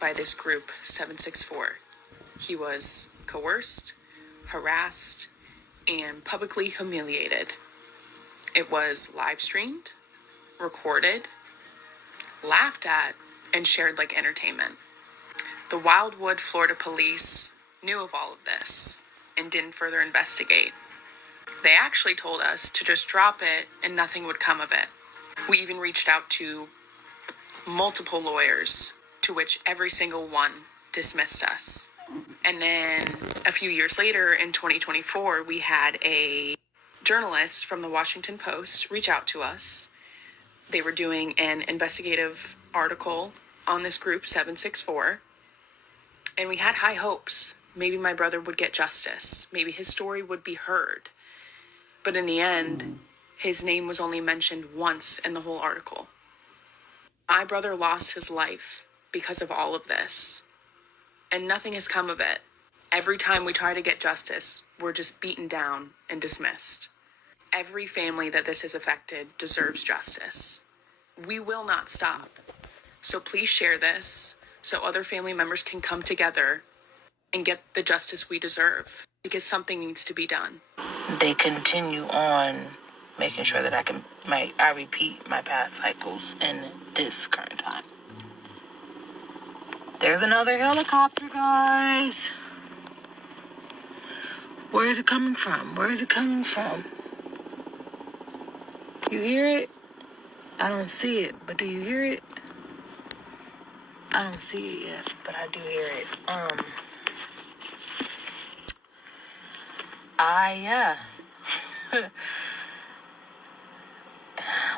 by this group 764. He was coerced, harassed, and publicly humiliated. It was live streamed, recorded, laughed at, and shared like entertainment. The Wildwood, Florida police knew of all of this and didn't further investigate. They actually told us to just drop it and nothing would come of it. We even reached out to multiple lawyers, to which every single one dismissed us. And then a few years later, in 2024, we had a journalist from the Washington Post reach out to us. They were doing an investigative article on this group 764, and we had high hopes. Maybe my brother would get justice. Maybe his story would be heard. But in the end, his name was only mentioned once in the whole article. My brother lost his life because of all of this, and nothing has come of it. Every time we try to get justice, we're just beaten down and dismissed. Every family that this has affected deserves justice. We will not stop. So please share this so other family members can come together and get the justice we deserve, because something needs to be done. They continue on making sure that I repeat my past cycles in this current time. There's another helicopter, guys. Where is it coming from? Where is it coming from? You hear it? I don't see it, but do you hear it? I don't see it yet, but I do hear it. Yeah.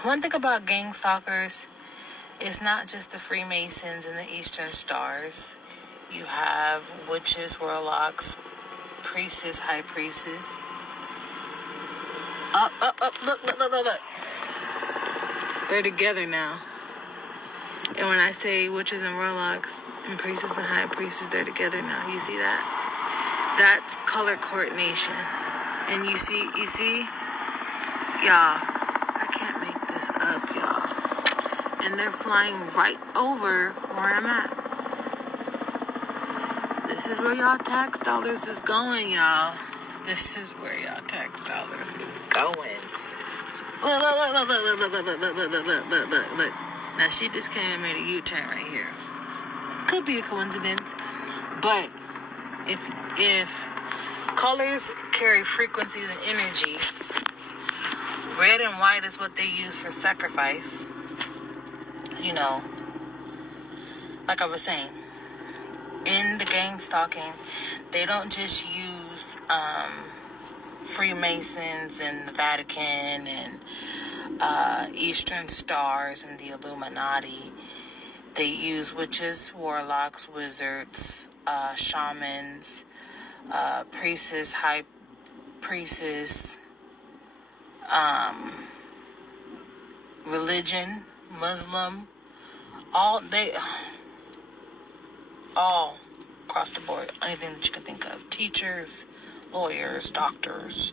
One thing about gang stalkers, it's not just the Freemasons and the Eastern Stars. You have witches, warlocks, priestess, high priestess. Up, look. They're together now. And when I say witches and warlocks and priestess and high priestess, they're together now. You see that? That's color coordination. And you see, y'all, I can't make this up, y'all. And they're flying right over where I'm at. This is where y'all tax dollars is going, y'all. This is where y'all tax dollars is going. Look. Now she just came and made a U-turn right here. Could be a coincidence, but if colors carry frequencies and energy, red and white is what they use for sacrifice. You know, like I was saying, in the gang stalking, they don't just use Freemasons and the Vatican and Eastern Stars and the Illuminati. They use witches, warlocks, wizards, shamans, priestess, high priestess, religion, Muslim, all across the board, anything that you can think of. Teachers, lawyers, doctors.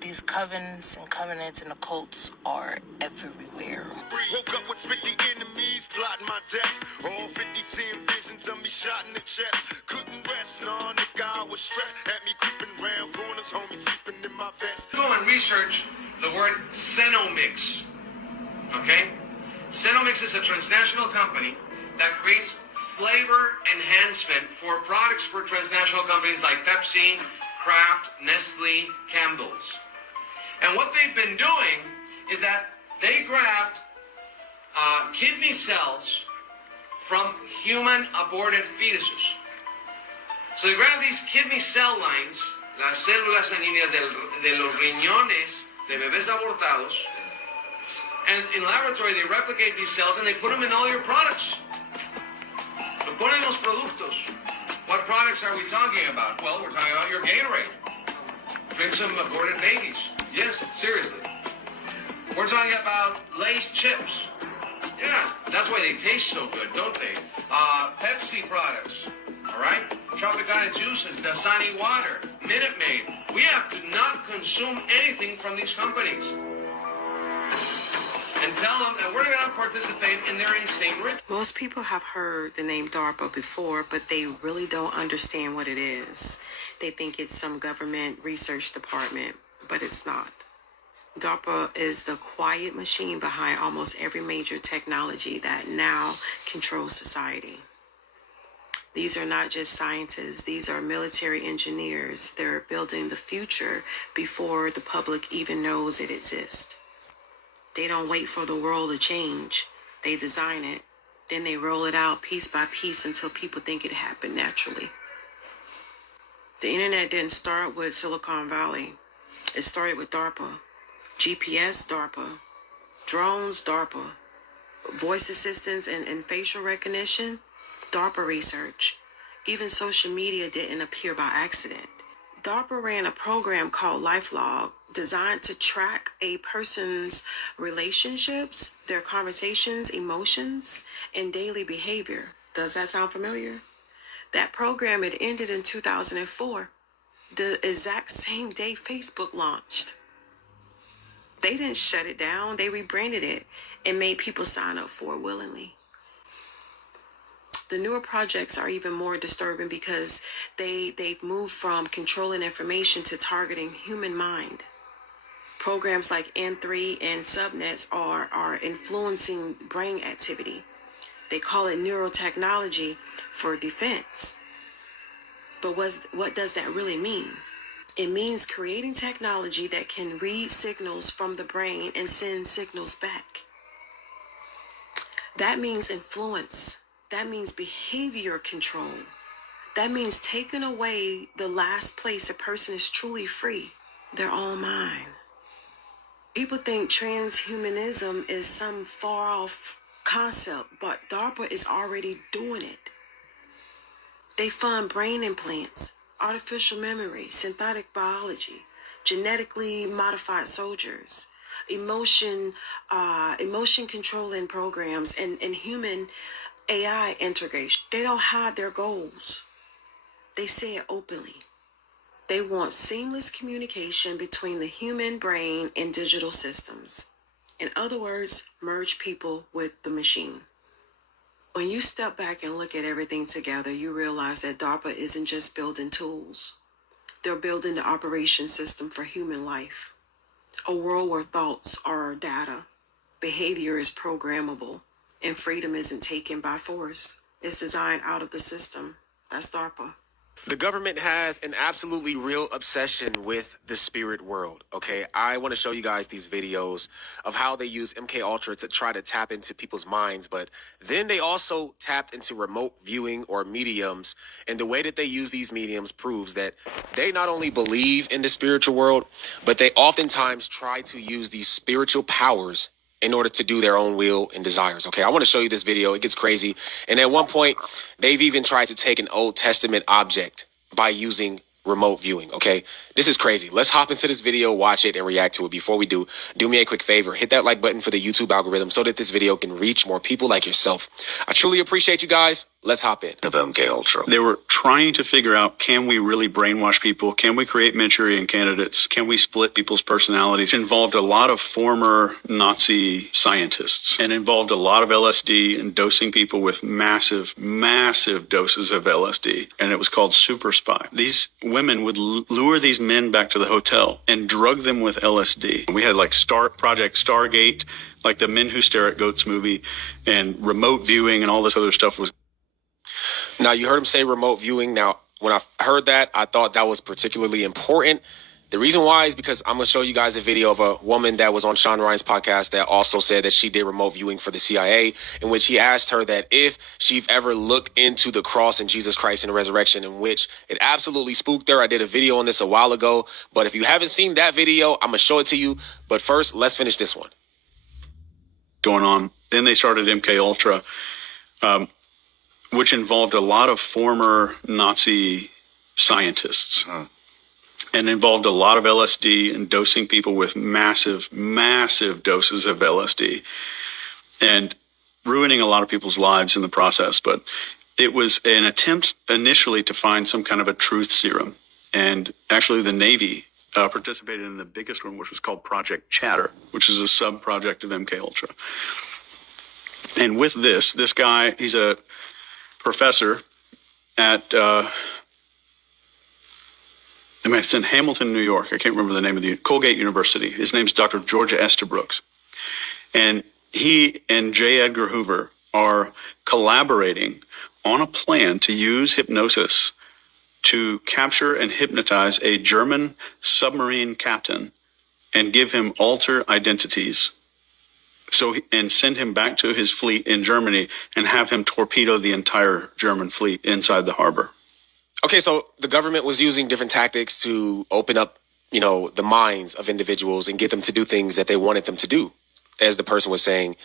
These covens and covenants and occults are everywhere. Woke up with 50 enemies plotting my death. All 50 seeing visions of me shot in the chest. Couldn't rest, no nigga, I was stressed. Had me creeping round corners, homie sleeping in my vest. Go and research the word Cenomix. Okay? Cenomix is a transnational company that creates flavor enhancement for products for transnational companies like Pepsi, Kraft, Nestle, Campbell's. And what they've been doing is that they grabbed kidney cells from human aborted fetuses. So they grab these kidney cell lines, las células sanguíneas de los riñones de bebés abortados, and in laboratory they replicate these cells and they put them in all your products. Lo ponen los productos. What products are we talking about? Well, we're talking about your Gatorade. Drink some aborted babies. Yes, seriously. We're talking about Lay's chips. Yeah, that's why they taste so good, don't they? Pepsi products, all right? Tropicana juices, Dasani water, Minute Maid. We have to not consume anything from these companies. and tell them that we're going to participate in their insane ritual. Most people have heard the name DARPA before, but they really don't understand what it is. They think it's some government research department, but it's not. DARPA is the quiet machine behind almost every major technology that now controls society. These are not just scientists, these are military engineers. They're building the future before the public even knows it exists. They don't wait for the world to change. They design it, then they roll it out piece by piece until people think it happened naturally. The internet didn't start with Silicon Valley. It started with DARPA. GPS, DARPA. Drones, DARPA. Voice assistants and facial recognition, DARPA research. Even social media didn't appear by accident. DARPA ran a program called LifeLog, designed to track a person's relationships, their conversations, emotions, and daily behavior. Does that sound familiar? That program had ended in 2004, the exact same day Facebook launched. They didn't shut it down, they rebranded it and made people sign up for it willingly. The newer projects are even more disturbing because they've moved from controlling information to targeting human mind. Programs like N3 and subnets are influencing brain activity. They call it neurotechnology for defense. But what does that really mean? It means creating technology that can read signals from the brain and send signals back. That means influence. That means behavior control. That means taking away the last place a person is truly free, their own mind. People think transhumanism is some far off concept, but DARPA is already doing it. They fund brain implants, artificial memory, synthetic biology, genetically modified soldiers, emotion controlling programs, and human AI integration. They don't hide their goals. They say it openly. They want seamless communication between the human brain and digital systems. In other words, merge people with the machine. When you step back and look at everything together, you realize that DARPA isn't just building tools. They're building the operation system for human life. A world where thoughts are data, behavior is programmable, and freedom isn't taken by force. It's designed out of the system. That's DARPA. The government has an absolutely real obsession with the spirit world, okay? I want to show you guys these videos of how they use MK Ultra to try to tap into people's minds, but then they also tapped into remote viewing or mediums, and the way that they use these mediums proves that they not only believe in the spiritual world, but they oftentimes try to use these spiritual powers in order to do their own will and desires. Okay, I want to show you this video. It gets crazy. And at one point, they've even tried to take an Old Testament object by using remote viewing. Okay, this is crazy. Let's hop into this video, watch it, and react to it. Before we do me a quick favor. Hit that like button for the YouTube algorithm so that this video can reach more people like yourself. I truly appreciate you guys. Let's hop in. Of MK Ultra. They were trying to figure out, can we really brainwash people? Can we create Manchurian candidates? Can we split people's personalities? It involved a lot of former Nazi scientists and involved a lot of LSD and dosing people with massive doses of LSD. And it was called Super Spy. These women would lure these men back to the hotel and drug them with LSD. We had like Project Stargate, like the Men Who Stare at Goats movie, and remote viewing and all this other stuff was. Now, you heard him say remote viewing. Now, when I heard that, I thought that was particularly important. The reason why is because I'm going to show you guys a video of a woman that was on Sean Ryan's podcast that also said that she did remote viewing for the CIA, in which he asked her that if she've ever looked into the cross and Jesus Christ and the resurrection, in which it absolutely spooked her. I did a video on this a while ago, but if you haven't seen that video, I'm going to show it to you. But first, let's finish this one. Going on. Then they started MK Ultra, which involved a lot of former Nazi scientists and involved a lot of LSD and dosing people with massive doses of LSD and ruining a lot of people's lives in the process. But it was an attempt initially to find some kind of a truth serum. And actually the Navy participated in the biggest one, which was called Project Chatter, which is a sub-project of MK Ultra. And with this guy, he's a professor at, it's in Hamilton, New York. I can't remember the name of the Colgate University. His name's Dr. Georgia Estabrooks. And he and J. Edgar Hoover are collaborating on a plan to use hypnosis to capture and hypnotize a German submarine captain and give him alter identities. And send him back to his fleet in Germany and have him torpedo the entire German fleet inside the harbor. Okay, so the government was using different tactics to open up, the minds of individuals and get them to do things that they wanted them to do, as the person was saying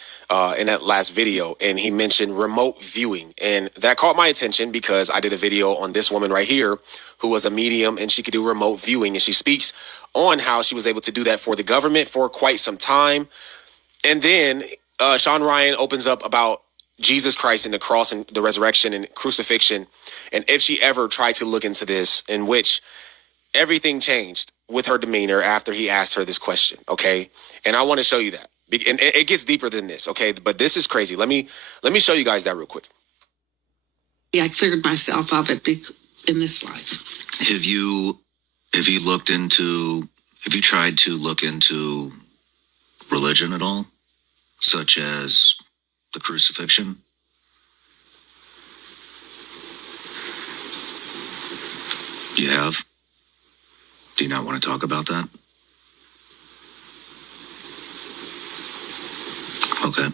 in that last video. And he mentioned remote viewing. And that caught my attention because I did a video on this woman right here who was a medium and she could do remote viewing. And she speaks on how she was able to do that for the government for quite some time. And then Sean Ryan opens up about Jesus Christ and the cross and the resurrection and crucifixion. And if she ever tried to look into this, in which everything changed with her demeanor after he asked her this question. Okay. And I want to show you that. And it gets deeper than this. Okay. But this is crazy. Let me show you guys that real quick. Yeah, I cleared myself of it in this life. Have you tried to look into religion at all, such as the crucifixion? You have? Do you not want to talk about that? Okay.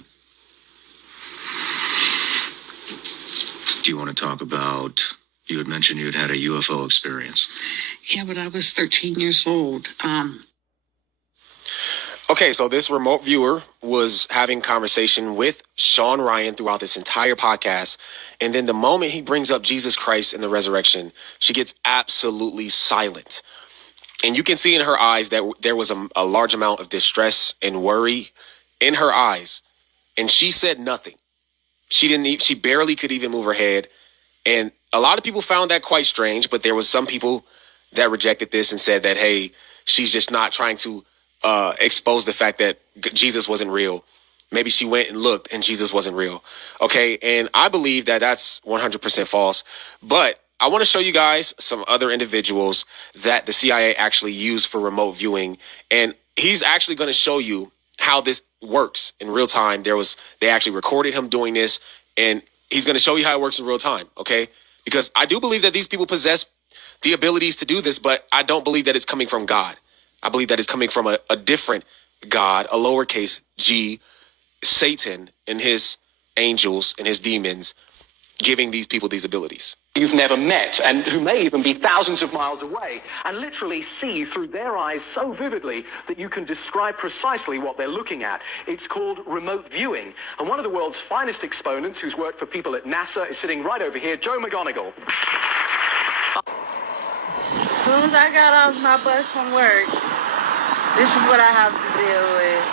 Do you want to talk about, you had mentioned you had a UFO experience. Yeah, but I was 13 years old. Okay, so this remote viewer was having conversation with Sean Ryan throughout this entire podcast. And then the moment he brings up Jesus Christ and the resurrection, she gets absolutely silent. And you can see in her eyes that there was a large amount of distress and worry in her eyes. And she said nothing. She barely could even move her head. And a lot of people found that quite strange, but there was some people that rejected this and said that, hey, she's just not trying to expose the fact that Jesus wasn't real. Maybe she went and looked and Jesus wasn't real. Okay. And I believe that that's 100% false. But I want to show you guys some other individuals that the CIA actually used for remote viewing. And he's actually going to show you how this works in real time. They actually recorded him doing this, and he's going to show you how it works in real time. Okay. Because I do believe that these people possess the abilities to do this, but I don't believe that it's coming from God. I believe that it's coming from a different God, a lowercase g, Satan and his angels and his demons giving these people these abilities. You've never met and who may even be thousands of miles away and literally see through their eyes so vividly that you can describe precisely what they're looking at. It's called remote viewing. And one of the world's finest exponents who's worked for people at NASA is sitting right over here, Joe McGonigal. As soon as I got off my bus from work, this is what I have to deal with.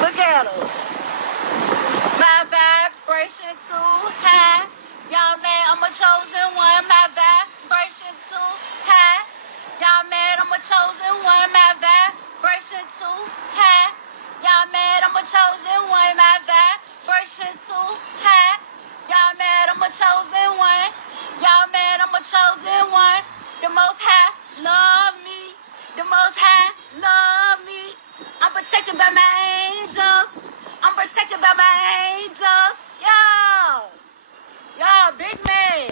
Look at him. My vibration too high. Y'all mad, I'm a chosen one. My vibration too high. Y'all mad, I'm a chosen one. My vibration too high. Y'all mad, I'm a chosen one. My vibration too high. Y'all mad, I'm a chosen one. Y'all mad, I'm a chosen one. The Most High love me. The Most High love me. I'm protected by my angels. I'm protected by my angels. Yo, big man.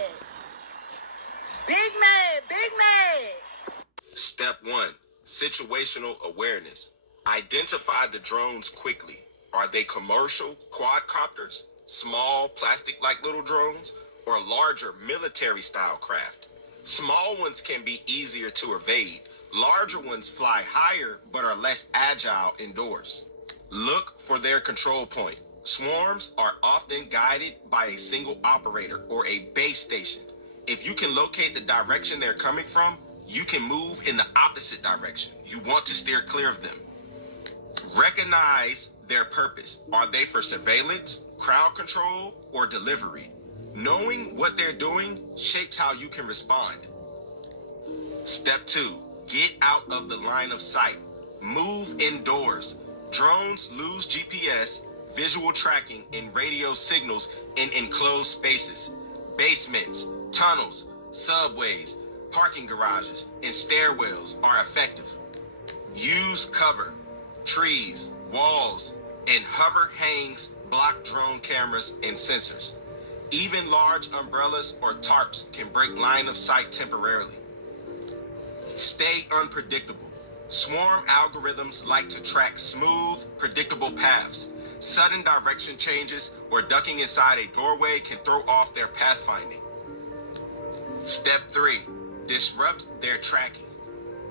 Big man, big man. Step 1, situational awareness. Identify the drones quickly. Are they commercial quadcopters, small plastic-like little drones, or larger military-style craft? Small ones can be easier to evade. Larger ones fly higher but are less agile indoors. Look for their control point. Swarms are often guided by a single operator or a base station. If you can locate the direction they're coming from, you can move in the opposite direction. You want to steer clear of them. Recognize their purpose. Are they for surveillance, crowd control, or delivery? Knowing what they're doing shapes how you can respond. Step 2, get out of the line of sight. Move indoors. Drones lose GPS, visual tracking, and radio signals in enclosed spaces. Basements, tunnels, subways, parking garages, and stairwells are effective. Use cover. Trees, walls, and hover hangs block drone cameras and sensors. Even large umbrellas or tarps can break line of sight temporarily. Stay unpredictable. Swarm algorithms like to track smooth, predictable paths. Sudden direction changes or ducking inside a doorway can throw off their pathfinding. Step 3, disrupt their tracking.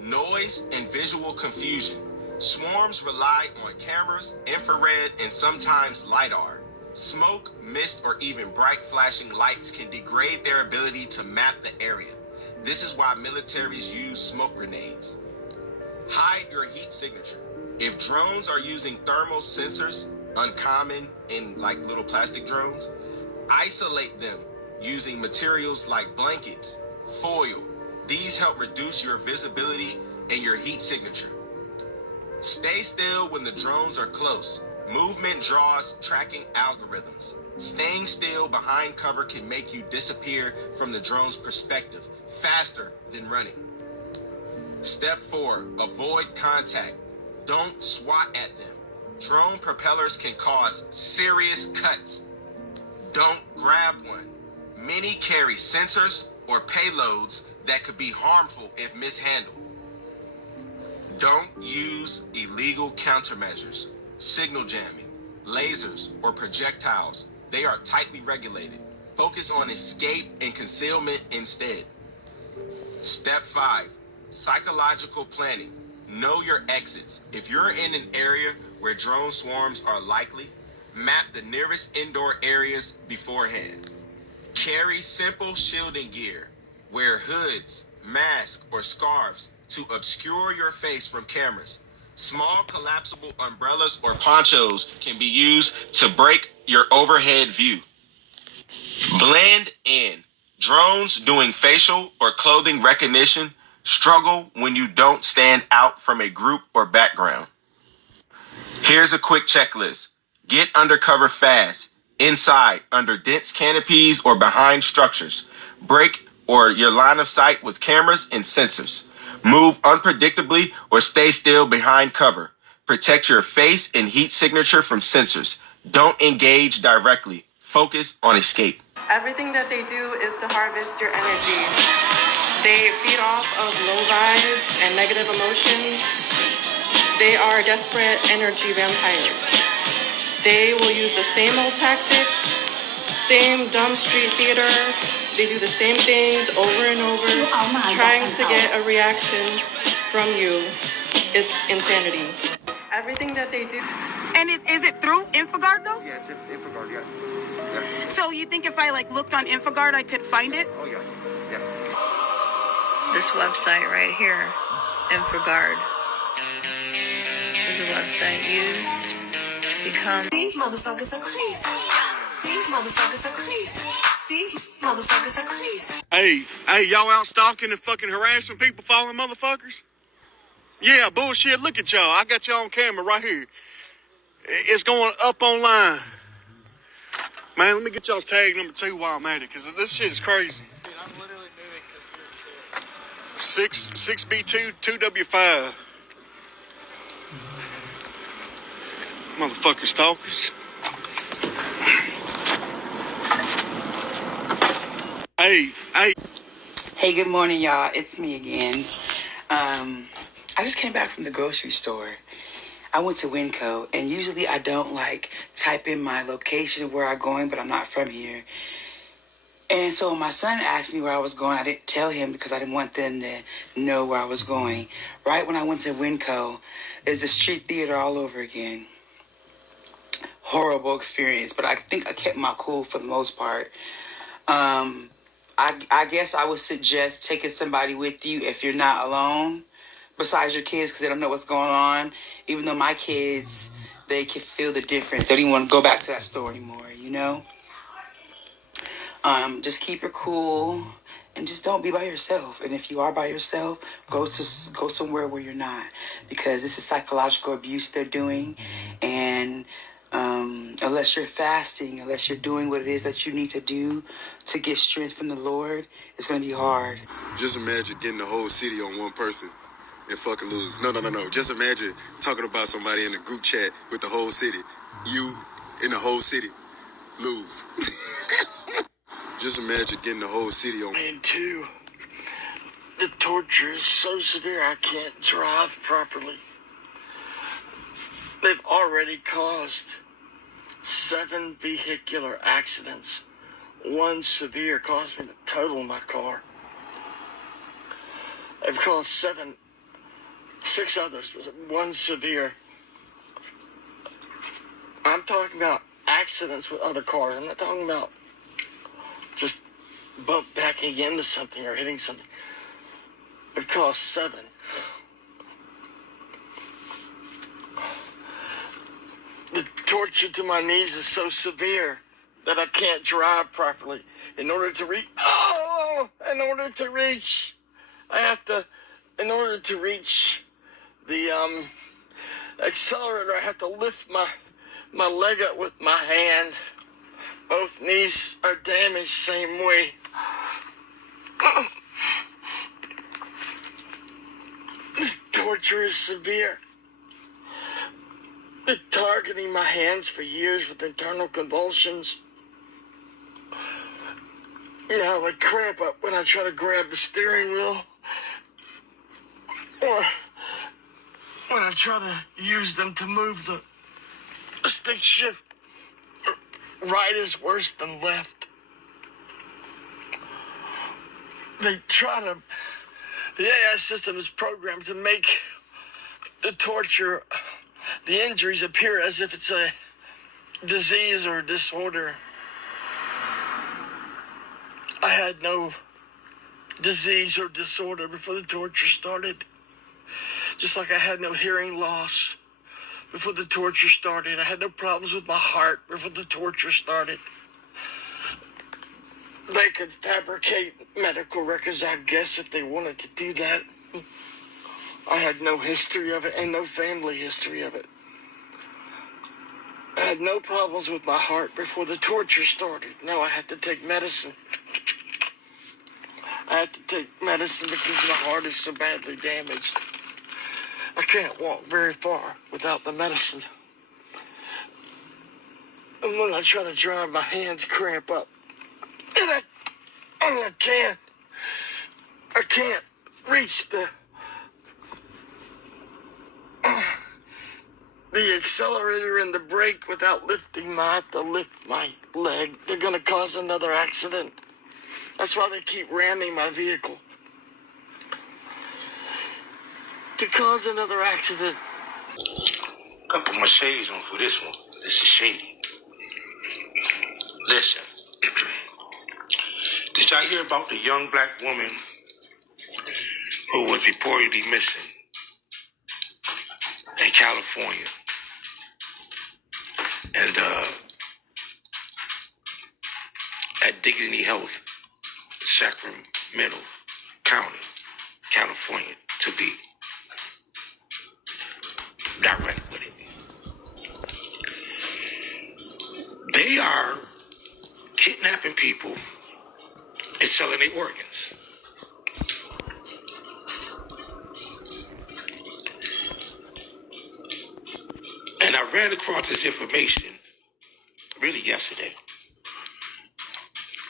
Noise and visual confusion. Swarms rely on cameras, infrared, and sometimes LiDAR. Smoke, mist, or even bright flashing lights can degrade their ability to map the area. This is why militaries use smoke grenades. Hide your heat signature. If drones are using thermal sensors, uncommon in like little plastic drones, isolate them using materials like blankets, foil. These help reduce your visibility and your heat signature. Stay still when the drones are close. Movement draws tracking algorithms. Staying still behind cover can make you disappear from the drone's perspective faster than running. Step 4, avoid contact. Don't swat at them. Drone propellers can cause serious cuts. Don't grab one. Many carry sensors or payloads that could be harmful if mishandled. Don't use illegal countermeasures, signal jamming, lasers, or projectiles. They are tightly regulated. Focus on escape and concealment instead. Step 5, psychological planning. Know your exits. If you're in an area where drone swarms are likely, map the nearest indoor areas beforehand. Carry simple shielding gear. Wear hoods, masks, or scarves to obscure your face from cameras. Small collapsible umbrellas or ponchos can be used to break your overhead view. Blend in. Drones doing facial or clothing recognition struggle when you don't stand out from a group or background. Here's a quick checklist. Get undercover fast, inside, under dense canopies or behind structures. Break or your line of sight with cameras and sensors. Move unpredictably or stay still behind cover. Protect your face and heat signature from sensors. Don't engage directly. Focus on escape. Everything that they do is to harvest your energy. They feed off of low vibes and negative emotions. They are desperate energy vampires. They will use the same old tactics, same dumb street theater. They do the same things over and over, trying to get a reaction from you. It's insanity. Everything that they do. And is it through Infogard though? Yeah, it's Infogard, yeah. So you think if I looked on Infogard, I could find it? Oh, yeah. This website right here, Infogard, is a website used to become... These motherfuckers are crazy. These motherfuckers are crazy. These motherfuckers are crazy. Hey, y'all out stalking and fucking harassing people, following motherfuckers? Yeah, bullshit. Look at y'all. I got y'all on camera right here. It's going up online. Man, let me get y'all's tag number 2 while I'm at it, because this shit is crazy. Dude, I'm literally moving because you're scared. 6B2, 2W5. Motherfuckers talkers. Hey. Hey, good morning, y'all. It's me again. I just came back from the grocery store. I went to Winco, and usually I don't type in my location of where I'm going, but I'm not from here. And so my son asked me where I was going. I didn't tell him because I didn't want them to know where I was going. Right when I went to Winco, there's a street theater all over again. Horrible experience, but I think I kept my cool for the most part. I guess I would suggest taking somebody with you if you're not alone, besides your kids, because they don't know what's going on. Even though my kids, they can feel the difference. They don't even want to go back to that store anymore, you know? Just keep it cool and just don't be by yourself. And if you are by yourself, go somewhere where you're not, because this is psychological abuse they're doing. And unless you're fasting, unless you're doing what it is that you need to do to get strength from the Lord, it's going to be hard. Just imagine getting the whole city on one person and fucking lose. No. Just imagine talking about somebody in a group chat with the whole city. You in the whole city lose. Just imagine getting the whole city on. And two, the torture is so severe I can't drive properly. They've already caused 7 vehicular accidents. 1 severe caused me to total my car. They've caused 6 others, but 1 severe. I'm talking about accidents with other cars. I'm not talking about just bump backing into something or hitting something. They've caused 7. The torture to my knees is so severe that I can't drive properly. In order to reach, the accelerator, I have to lift my leg up with my hand. Both knees are damaged same way. This torture is severe. They're targeting my hands for years with internal convulsions. Now I cramp up when I try to grab the steering wheel. Or when I try to use them to move the stick shift. Right is worse than left. The AI system is programmed to make the torture, the injuries appear as if it's a disease or a disorder. I had no disease or disorder before the torture started. Just like I had no hearing loss before the torture started. I had no problems with my heart before the torture started. They could fabricate medical records, I guess, if they wanted to do that. I had no history of it and no family history of it. I had no problems with my heart before the torture started. Now I have to take medicine. I have to take medicine because my heart is so badly damaged. I can't walk very far without the medicine. And when I try to drive, my hands cramp up. And I can't reach the accelerator and the brake without lifting I have to lift my leg. They're gonna cause another accident. That's why they keep ramming my vehicle. To cause another accident. I put my shades on for this one. This is shady. Listen. Did y'all hear about the young black woman who was reportedly missing in California? And at Dignity Health, Sacramento County, California, to be direct with it. They are kidnapping people and selling their organs. And I ran across this information really yesterday.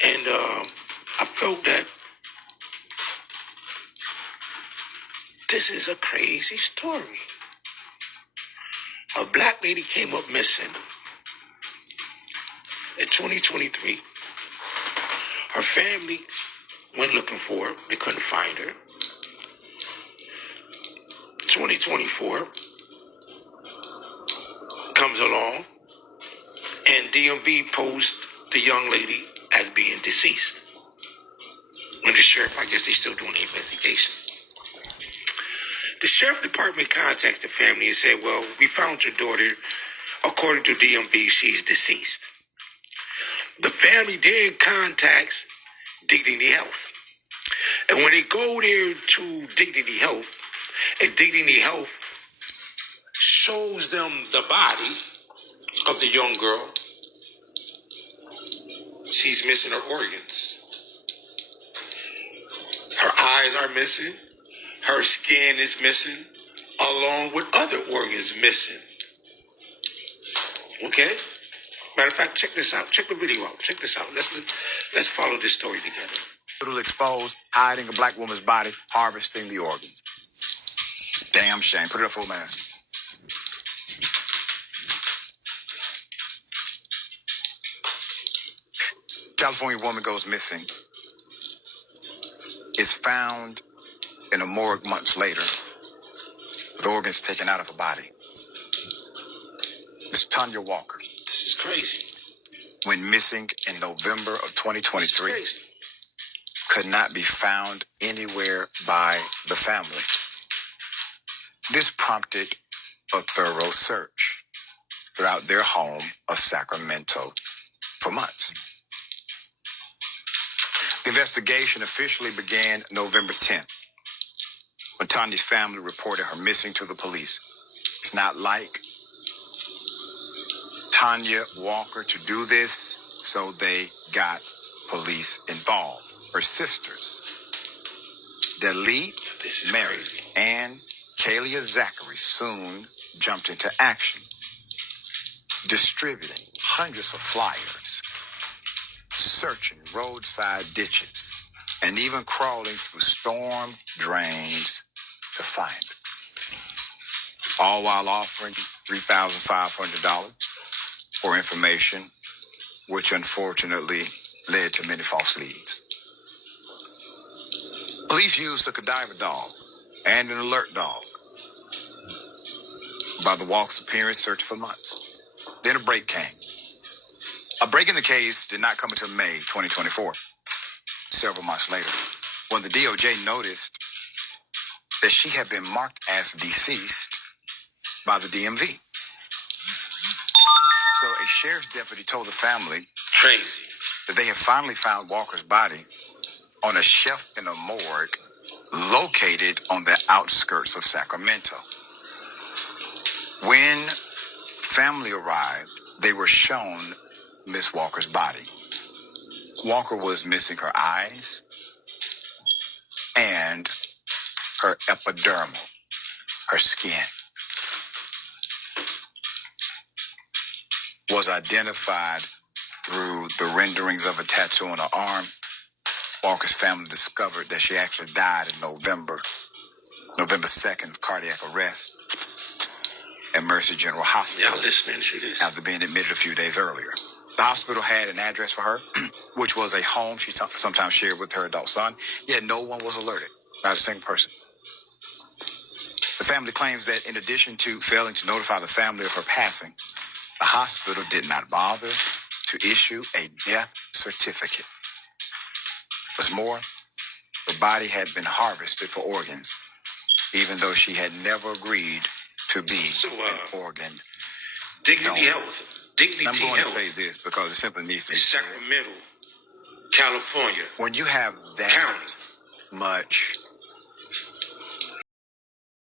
And I felt that this is a crazy story. A black lady came up missing in 2023. Her family went looking for her. They couldn't find her. 2024 comes along and DMV posts the young lady as being deceased. when the sheriff, I guess they're still doing the investigation. The sheriff department contacted the family and said, well, we found your daughter. According to DMV, she's deceased. The family then contacts Dignity Health. And when they go there to Dignity Health, and Dignity Health shows them the body of the young girl, she's missing her organs. Her eyes are missing. Her skin is missing, along with other organs missing. Okay? Matter of fact, check this out. Check the video out. Check this out. Let's follow this story together. Little exposed, hiding a black woman's body, harvesting the organs. It's a damn shame. Put it up full mask. California woman goes missing. Is found in a morgue months later with organs taken out of her body. Miss Tanya Walker. This is crazy. Went missing in November of 2023. Could not be found anywhere by the family. This prompted a thorough search throughout their home of Sacramento for months. The investigation officially began November 10th, when Tanya's family reported her missing to the police. It's not like Tanya Walker to do this, so they got police involved. Her sisters, Dalit Marys and Kalia Zachary, soon jumped into action, distributing hundreds of flyers, searching roadside ditches, and even crawling through storm drains to find it. All while offering $3,500 for information, which unfortunately led to many false leads. Police used a cadaver dog and an alert dog. By the walk's appearance, searched for months. Then a break came. A break in the case did not come until May 2024, several months later, when the DOJ noticed that she had been marked as deceased by the DMV. So a sheriff's deputy told the family that they had finally found Walker's body on a shelf in a morgue located on the outskirts of Sacramento. When family arrived, they were shown Miss Walker's body. Walker was missing her eyes and her epidermal, her skin. Was identified through the renderings of a tattoo on her arm. Walker's family discovered that she actually died in November 2nd of cardiac arrest at Mercy General Hospital. Y'all listening to this? After being admitted a few days earlier. The hospital had an address for her, which was a home she sometimes shared with her adult son, yet no one was alerted, not a single person. The family claims that in addition to failing to notify the family of her passing, the hospital did not bother to issue a death certificate. What's more, the body had been harvested for organs, even though she had never agreed to be an organ. Dignity Health. Dignity I'm going Health. to say this because it simply needs to be Sacramento, California. When you have that much